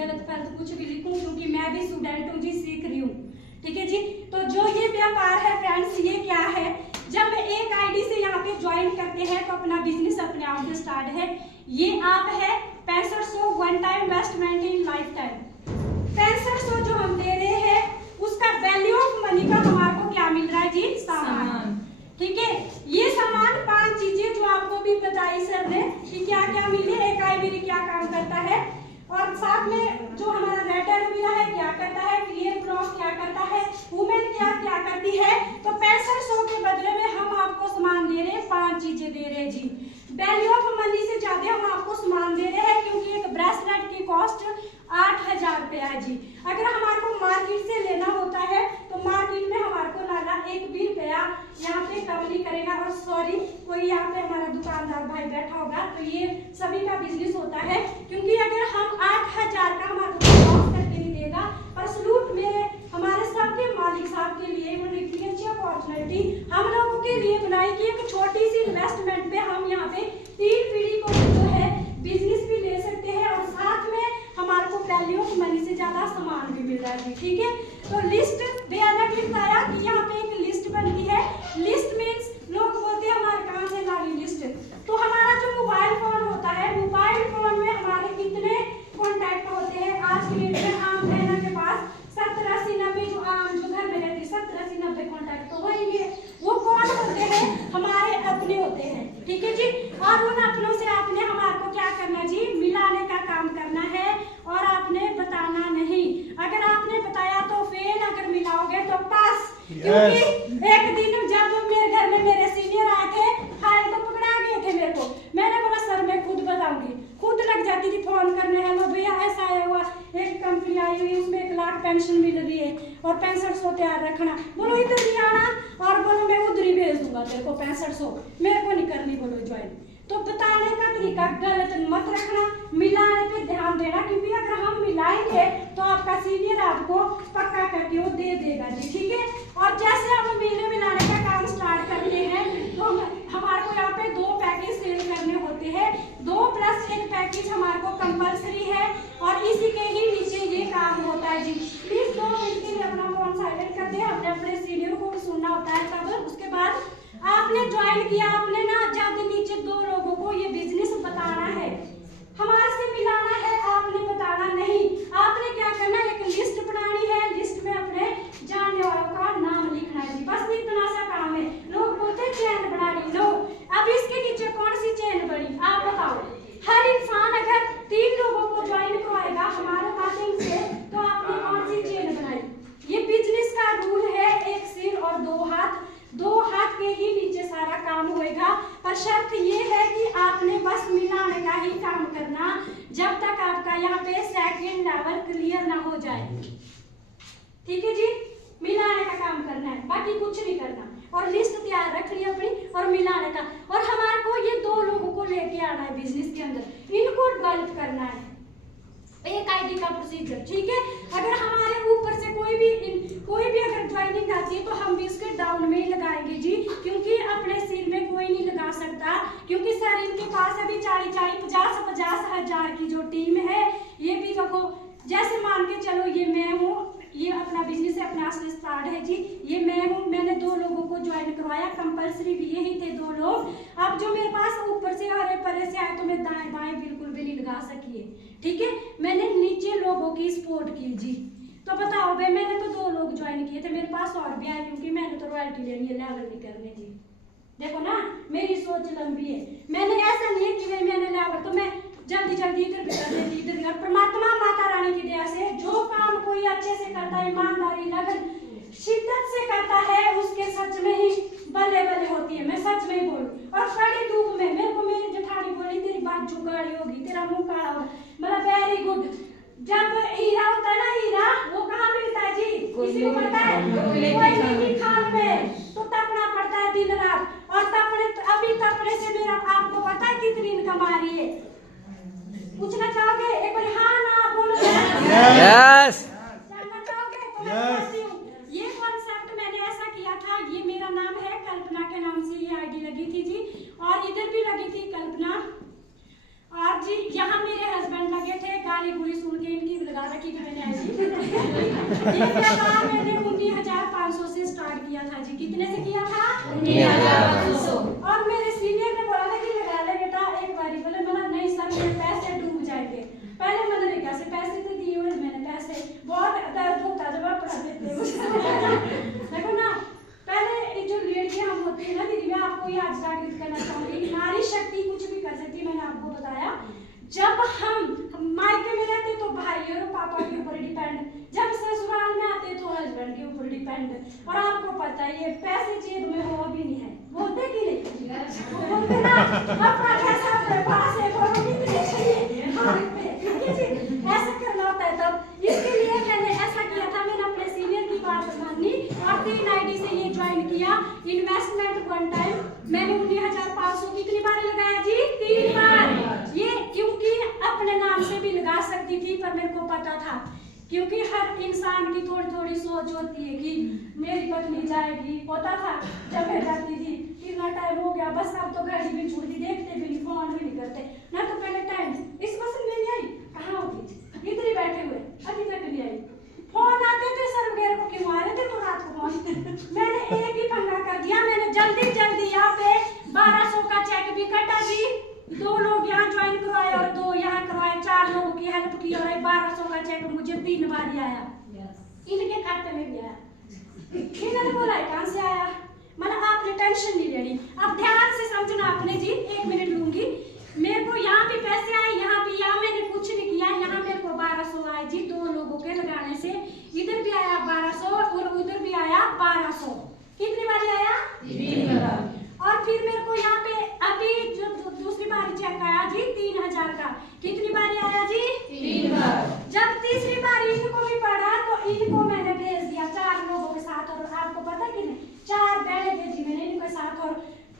गलत फलत कुछ भी लिखूं, क्योंकि मैं भी स्टूडेंट हूँ जी, सीख रही हूँ। ठीक है जी। तो जो ये व्यापार है फ्रेंड्स, ये क्या है, जब एक आईडी से यहाँ पे ज्वाइन करते हैं तो अपना बिजनेस अपने आप से स्टार्ट है। ये आप है 6500 one time investment in life time. 6500 जो हम दे रहे हैं उसका वैल्यू ऑफ मनी का हमारे को क्या मिल रहा है जी, सामान। ठीक है, ये सामान 5 चीजें जो आपको भी बताई सर ने कि क्या क्या मिले, एक आई मेरी क्या काम करता है, और साथ में जो हमारा रेड एलोवेरा है क्या करता है, क्लियर क्रॉप क्या करता है, वुमेन क्या क्या करती है। तो 6500 के बदले में हम आपको सामान दे रहे हैं, 5 चीजें दे रहे हैं जी। वैल्यू ऑफ मनी से ज्यादा हम आपको सामान दे रहे हैं, क्योंकि एक ब्रेसलेट की कॉस्ट 8000 रुपया है जी। अगर हमारे को मार्केट से लेना होता है तो मार्केट में हमारे को लाना 1 भी रुपया यहाँ पे कम नहीं करेगा। और सॉरी, कोई यहाँ पे हमारा दुकानदार भाई बैठा होगा तो ये सभी का बिजनेस होता है, क्योंकि अगर हम 8000 का हमारे को लॉस करके नहीं देगा। पर सलूट मेरे हमारे सबके मालिक साहब के लिए उन्होंने इतनी अच्छी अपॉर्चुनिटी हम लोगों के लिए बनाई कि एक छोटी सी इन्वेस्टमेंट पे हम यहाँ पे 3 पीढ़ी को जो है बिजनेस भी ले सकते हैं, और साथ में हमारे को वैल्यू ऑफ मनी से ज्यादा सामान भी मिल रहा है। ठीक है, तो लिस्ट भैया ने बताया कि यहाँ पे एक लिस्ट बनती है। लिस्ट मीन्स लोग बोलते हैं हमारे कहाँ से लानी लिस्ट, तो हमारा जो मोबाइल फोन होता है, मोबाइल फोन में हमारे कितने कॉन्टैक्ट होते हैं। आज की डेट में आम बहना के पास 70 80 90 जो आम जो घर में रहती 70 80 90 कॉन्टैक्ट तो होंगे। वो कौन होते हैं, हमारे अपने होते हैं। ठीक है जी, और उन अपनों से आपने हमारे को क्या करना जी, मिलाने का काम करना है, और आपने बताना नहीं। अगर आपने बताया तो फेल, अगर मिलाओगे तो पास। क्योंकि एक दिन जब मेरे घर में मेरे सीनियर आए थे, हाय तो पकड़ा गए थे मेरे को, मैंने बोला सर मैं खुद बताऊंगी, खुद लग जाती थी फोन करने, हेलो भैया ऐसा आया हुआ, एक कंपनी आई हुई उसमें 1 लाख पेंशन मिल रही है और 6500 तैयार रखना, बोलो इधर भी आना, और बोलो मैं उधर ही भेज दूंगा तेरे को 6500, मेरे को नहीं करनी बोलो ज्वाइन। तो बताने का तरीका गलत मत रखना, मिलाने पे ध्यान देना, क्योंकि अगर हम मिलाएंगे तो आपका सीनियर आपको पक्का करके वो दे देगा जी। ठीक है, और जैसे हम मिलने मिलाने का काम स्टार्ट करते हैं तो हमारे को यहाँ पे 2 पैकेज सेल करने होते हैं, 2 + 1 पैकेज हमारे को कंपलसरी है, और इसी के ही नीचे ये काम होता है जी। प्लीज 2 मिनट के लिए अपना फोन साइलेंट कर दे, हमने अपने सीनियर को भी सुनना होता है तब। उसके बाद आपने ज्वाइन किया, आपने ना जाके नीचे 2 लोगों को ये बिजनेस बताना है, हमारे से मिलाना है, आपने बताना नहीं। आपने क्या करना है, एक लिस्ट बनानी है, लिस्ट में अपने जानने वालों का नाम लिखना है जी, बस इतना सा काम है। लोग बोलते हैं चेन बनानी, लो अब इसके नीचे कौन सी चेन बनी आप बताओ। हर इंसान अगर 3 लोगों को ज्वाइन करवाएगा हमारे माध्यम से तो आपने कौन सी चेन बनाई। ये बिजनेस का रूल है, 1 सिर और 2 हाथ, 2 हाथ के ही नीचे सारा काम होएगा। पर शर्त ये है कि आपने बस मिलाने का ही काम करना, जब तक आपका यहाँ पे 2nd लेवल क्लियर ना हो जाए। ठीक है जी, मिलाने का काम करना है, बाकी कुछ नहीं करना, और लिस्ट तैयार रखनी अपनी और मिलाने का। और हमारे को ये 2 लोगों को लेके आना है बिजनेस के अंदर, इनको डेवलप करना है, एक आईडी का प्रोसीजर। ठीक है, अगर हमारे ऊपर से कोई भी अगर ज्वाइनिंग आती है तो हम भी उसके डाउन में ही लगाएंगे जी, क्योंकि अपने सिर में कोई नहीं लगा सकता, क्योंकि सर इनके पास अभी 40-50 हजार की जो टीम है। ये भी देखो, जैसे मान के चलो ये मैं हूँ, ये अपना बिजनेस है, अपना से स्टार्ट है जी, ये मैं हूँ, मैंने 2 लोगों को ज्वाइन करवाया, कंपलसरी भी यही थे 2 लोग। अब जो मेरे पास ऊपर से हरे परे से आए तो मैं दाएं बाएं बिल्कुल भी नहीं लगा सकी। ठीक है, मैंने नीचे लोगों की सपोर्ट की जी। तो बताओ भाई, मैंने तो 2 लोग ज्वाइन किए थे, मेरे पास और भी आए, क्योंकि मैंने तो रॉयल्टी लेनी है, लेवल नहीं करने जी। देखो ना, मेरी सोच लंबी है, मैंने ऐसा नहीं है कि भाई मैंने लेवल तो मैं जल्दी जल्दी इधर भी कर देती, इधर भी। परमात्मा माता रानी की दया से जो काम कोई अच्छे से करता है, ईमानदारी लगन शिद्दत से करता है, उसके सच में ही बल्ले बल्ले होती है, मैं सच में ही बोलूं। और कड़ी धूप में मेरे को मेरी जेठानी बोली तेरी बात जुगाड़ी होगी, तेरा मुंह काला होगा, मतलब वेरी गुड। जब हीरा होता है ना, हीरा वो कहाँ मिलता है जी, किसी को पता है, कोई खाल में, तो तपना पड़ता है दिन रात, और तपने अभी तपने से मेरा आपको पता है कितनी इनकम आ रही है। पूछना चाहोगे एक बार, हाँ ना बोलो यस, जानना चाहोगे तो मैं बताती हूँ। ये कॉन्सेप्ट मैंने ऐसा किया था, ये मेरा नाम है, कल्पना के नाम से ये आईडी लगी थी जी, और इधर भी लगी थी कल्पना, और जी यहाँ मेरे हस्बैंड लगे थे, गाली गुली सुन के इनकी रखी थी मैंने ऐसी। ये व्यापार मैंने 19,500 से स्टार्ट किया था जी। कितने से किया था? 19,500। और मेरे सीनियर ने बोला था कि लगा ले बेटा एक बारी। बोले मैंने नहीं सर मेरे पैसे डूब जाएंगे। पहले मैंने देखा से पैसे तो दिए हुए मैंने, पैसे बहुत दर्द होता जब आप पढ़ा देते देखो ना। पहले जो लड़कियां हम होती है ना दीदी, मैं आपको ये आज जागृत करना चाहूंगी, नारी शक्ति कुछ भी कर सकती है। मैंने आपको बताया जब हम मायके में रहते तो भाई और पापा के ऊपर डिपेंड, जब ससुराल में आते तो हस्बैंड के ऊपर डिपेंड। और आपको पता है ये पैसे जेब में हो भी नहीं है, बोलते कि नहीं वो बोलते ना अपना पैसा अपने पास है और कितने चाहिए हाथ पे, ठीक है जी। ऐसा करना होता है। तब इसके लिए मैंने ऐसा किया था, मैंने अपने सीनियर की बात मानी और 3 आईडी से ये ज्वाइन किया। इन्वेस्टमेंट वन टाइम मैंने 19,500 कितनी बार लगाया जी? 3 बार। ये क्योंकि अपने नाम से भी लगा सकती थी पर मेरे को पता था, क्योंकि हर इंसान की थोड़ी थोड़ी सोच होती है कि मेरी पत्नी जाएगी। होता था जब मैं जाती थी कितना टाइम हो गया, बस अब तो गाड़ी भी छूट दी, देखते भी नहीं, फोन भी नहीं करते ना। तो पहले टाइम इस बस में नहीं आई, कहाँ होगी, इधर ही बैठे हुए, अभी तक नहीं आई। फोन आते थे सर वगैरह को, क्यों आ रहे थे तो रात को फोन मैंने एक ही पंगा कर दिया। मैंने जल्दी जल्दी यहाँ पे 1200 का चेक भी कटा जी। 2 लोग यहाँ ज्वाइन करवाए और 2 यहाँ करवाए, 4 लोगों की हेल्प की और 1200 का चेक मुझे 3 बार ही आया। इनके खाते में भी आया। इन्होंने बोला कहाँ से आया, मतलब आपने टेंशन नहीं लेनी। अब ध्यान से समझना आपने जी, 1 मिनट लूंगी। मेरे को यहाँ